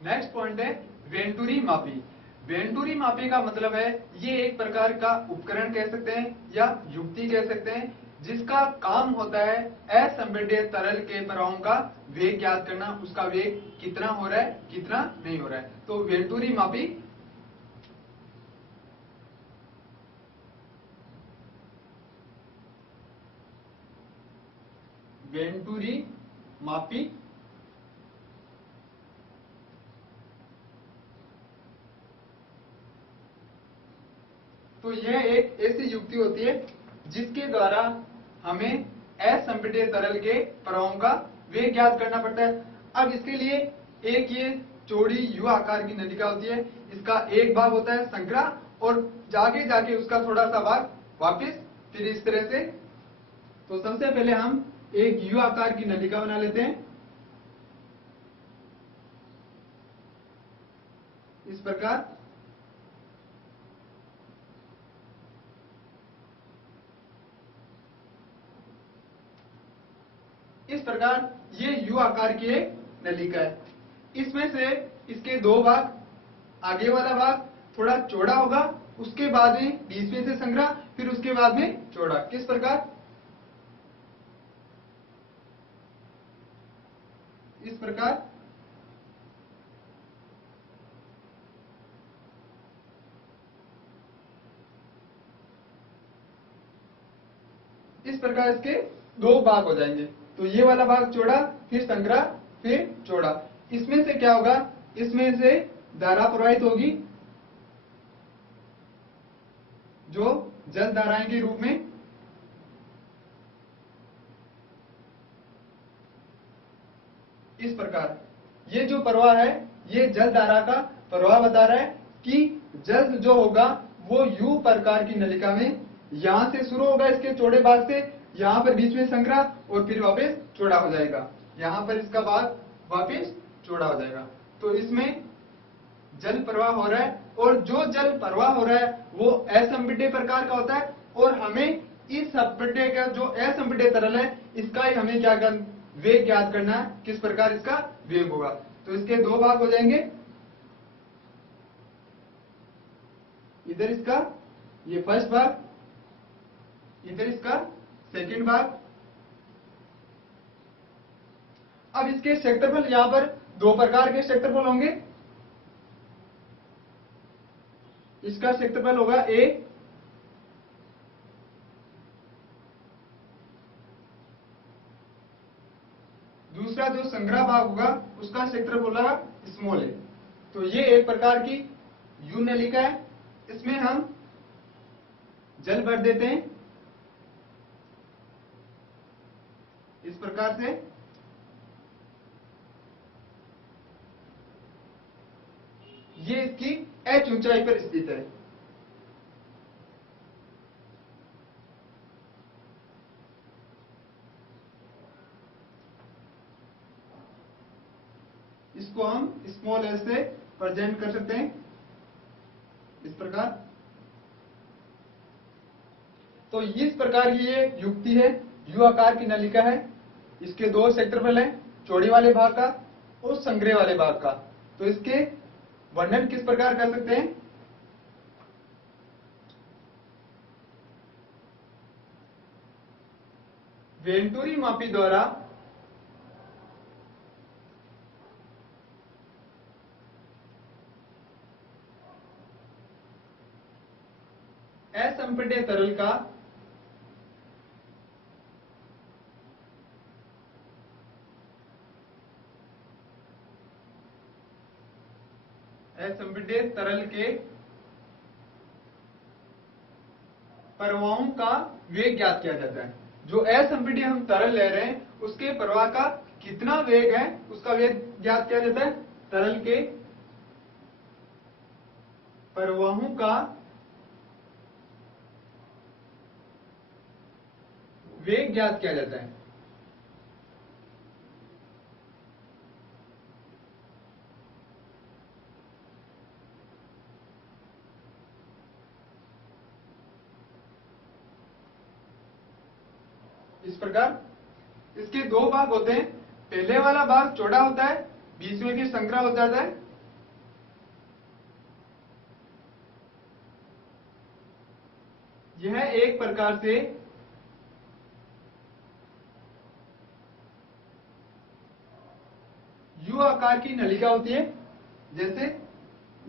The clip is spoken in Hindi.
नेक्स्ट पॉइंट है वेंटुरी मापी। वेंटुरी मापी का मतलब है ये एक प्रकार का उपकरण कह सकते हैं या युक्ति कह सकते हैं जिसका काम होता है असंपीड्य तरल के प्रवाहों का वेग ज्ञात करना, उसका वेग कितना हो रहा है कितना नहीं हो रहा है। तो वेंटुरी मापी तो यह एक ऐसी युक्ति होती है जिसके द्वारा हमें असंपीड्य तरल के प्रवाहों का वेग ज्ञात करना पड़ता है। अब इसके लिए एक ये चौड़ी यू आकार की नलिका होती है, इसका एक भाग होता है संकरा और जाके जाके उसका थोड़ा सा भाग वापस, फिर इस तरह से। तो सबसे पहले हम एक यू आकार की नलिका बना लेते हैं इस प्रकार। इस प्रकार ये यू आकार की एक नलिका है। इसमें से इसके दो भाग, आगे वाला भाग थोड़ा चौड़ा होगा, उसके बाद में बीच में से संकरा, फिर उसके बाद में चौड़ा। किस प्रकार? इस प्रकार। इस प्रकार इसके दो भाग हो जाएंगे। तो ये वाला भाग चौड़ा, फिर संकरा, फिर चौड़ा। इसमें से क्या होगा, इसमें से धारा प्रवाहित होगी जो जल धाराएं के रूप में। इस प्रकार ये जो प्रवाह है ये जल धारा का प्रवाह बता रहा है कि जल जो होगा वो यू प्रकार की नलिका में यहां से शुरू होगा, इसके चौड़े भाग से, यहां पर बीच में संकरा और फिर वापस चौड़ा हो जाएगा, यहां पर इसका भाग वापस चौड़ा हो जाएगा। तो इसमें जल प्रवाह हो रहा है और जो जल प्रवाह हो रहा है वो असंपीड्य प्रकार का होता है और हमें इस संपीड्य का जो असंपीड्य तरल है इसका ही हमें क्या करना, वेग ज्ञात करना है, किस प्रकार इसका वेग होगा। तो इसके दो भाग हो जाएंगे, इधर इसका ये फर्स्ट भाग, इधर इसका सेकंड भाग। अब इसके क्षेत्रफल, यहां पर दो प्रकार के क्षेत्रफल होंगे। इसका क्षेत्रफल होगा ए, दूसरा जो संग्रह भाग होगा उसका क्षेत्रफल होगा स्मॉल ए। तो ये एक प्रकार की यू नलिका है, इसमें हम जल भर देते हैं इस प्रकार से। ये इसकी एच ऊंचाई पर स्थित है। इसको हम स्मॉल एस से प्रेजेंट कर सकते हैं इस प्रकार। तो इस प्रकार की ये युक्ति है, यू आकार की नलिका है, इसके दो क्षेत्रफल हैं, चौड़ी वाले भाग का और संग्रह वाले भाग का। तो इसके वर्णन किस प्रकार कर सकते हैं, वेंटुरी मापी द्वारा असंपीड्य तरल का असंपीड्य तरल के प्रवाहों का वेग ज्ञात किया जाता है। जो असंपीड्य हम तरल ले रहे हैं उसके प्रवाह का कितना वेग है उसका वेग ज्ञात किया जाता है। तरल के प्रवाहों का वेग ज्ञात किया जाता है। इस प्रकार इसके दो भाग होते हैं, पहले वाला भाग चौड़ा होता है, बीच में फिर संकरा हो जाता है यह एक प्रकार से यू आकार की नलिका होती है। जैसे